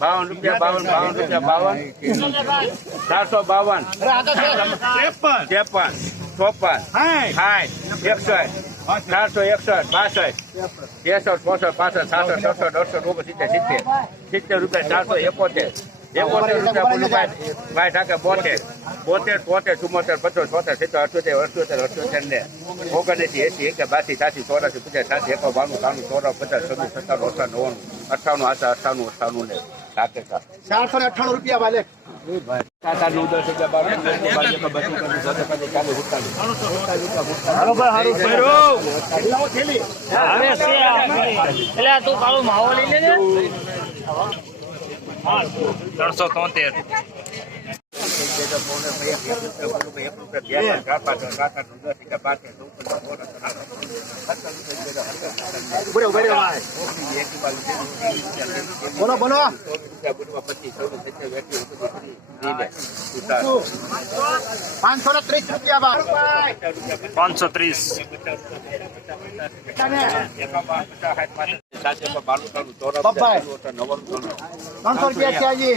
બાવન. રૂપિયા બાવન બાવન રૂપિયા બાવન. ચારસો બાવન. ત્રેપન. ચોપન. સાઠ એકસઠ. ચારસો એકસઠ બાસઠ. ત્રેસઠ ચોસઠ પાસઠ સાસઠ સડસઠ અડસઠ ઓગણસિત્તેર સિત્તેર. સિત્તેર રૂપિયા ચારસો એકોતેર. એકોતેર રૂપિયા બોલુભાઈ ભાઈ ઠાકે બોતેર. બોતેર તોતેર ચુમ્મોતેર પચાસ છોતેર સિત્તેર અઠ્યોતેર અઠ્યોતેર અઠ્યોતેર ને. ઓગણએસી એસી એક બાસી સાસી ચોરાસી પચાસ સાસી એકો બાણું ત્રાણું ચોરા પચાસ છવ્વીસ સત્તાણું અઠાણું નવ્વાણું અઠાણું અઠાણું અઠાણું ને. ઠાકે ચારસો ને રૂપિયા વાલે. એટલે તું કાળું માવો લઈ લેજે. ત્રણસો તોતેર. ઉભરે ઉભરે બોલો બોલો બોલો. પાંચસો ને ત્રીસ રૂપિયા પાંચસો ત્રીસ. ત્રણસો રૂપિયા છે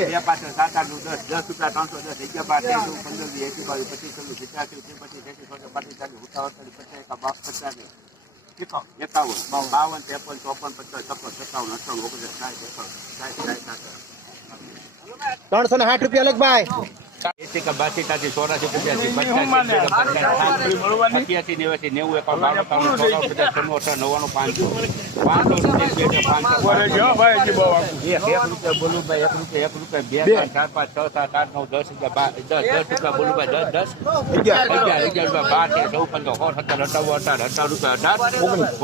એકાવન બાવન ત્રેપન ચોપન પચાસ છપ્પન સત્તાવન અઠાવન ઓગણીસ સાઠ એકસઠ સાઠ સાઠ સાઠ ત્રણસો ને સાઠ રૂપિયા લખ ભાઈ? એસી કે બાસી તાસી ચોરાસી પચાસી પચાસી નેવાસી નેવું એકાવન બાવન પચાસ નવ્વાણું પાંચસો.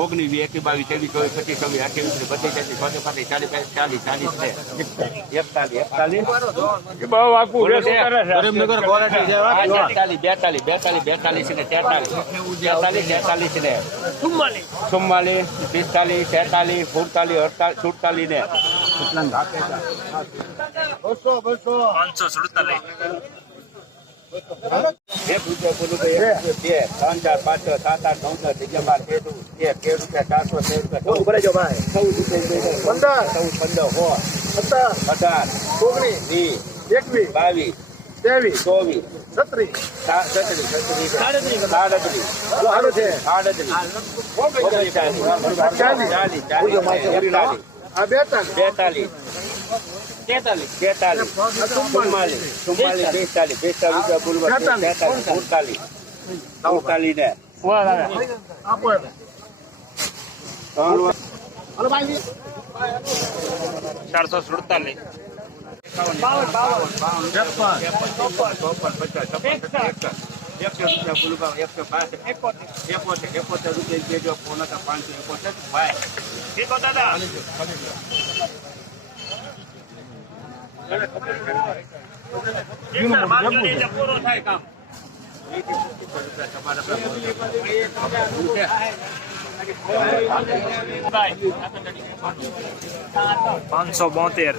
ઓગણીસ. વીસ એકવીસ બાવીસ ત્રેવીસ ચોવીસ પચીસ છવ્વીસ અઠ્યાવીસ બત્રીસ તેત્રીસ ચોત્રીસ પાંત્રીસ ચાલીસ ચાલીસ ચાલીસ છે એકતાલીસ એકતાલીસ. કરીમનગર ક્વોલિટી બેતાલીસ બેતાલીસ બેતાલીસ બેતાલીસ ને તેતાલીસ. તેતાલીસ તેતાલીસ ને ચુમ્માલીસ પિસ્તાલીસ તેતાલીસ સુડતાલીસ અડતાલીસ સુડતાલીસ ને બસો બસો. પાંચસો સુડતાલીસ. બોલું બે ત્રણ ચાર પાંચ છ સાત આઠ નવ દસ અગિયાર બાર તેર તેર તેર રૂપિયા ચારસો તેર રૂપિયા ઉભરે જો ભાઈ. ચૌદ રૂપિયા પંદર. ચૌદ પંદર સોળ સત્તર અઢાર ઓગણીસ. વીસ. એકવીસ. બાવીસ. ત્રેવીસ ચોવીસ છત્રીસ બેતાલીસ. બેતાલીસ. તેતાલીસ. તેતાલીસ ચુમ્માલીસ ચુમ્માલીસ બેતાલીસ. બેતાલીસ. બોલવા સુડતાલીસ. સુડતાલીસ ને. ચારસો સુડતાલીસ. બાવન બાવન બાવન. છપ્પન. ચોપન ચોપન પચાસ છપ્પન એકસો રૂપિયા બોલવા એકસો બાસઠ. એકોતેર. એકોતેર એકોતેર રૂપિયા દેજો ફોન હતા પાંચસો એકોતેર. ભાઈ દાદા. પૂરો થાય કામ. પાંચસો બોતેર.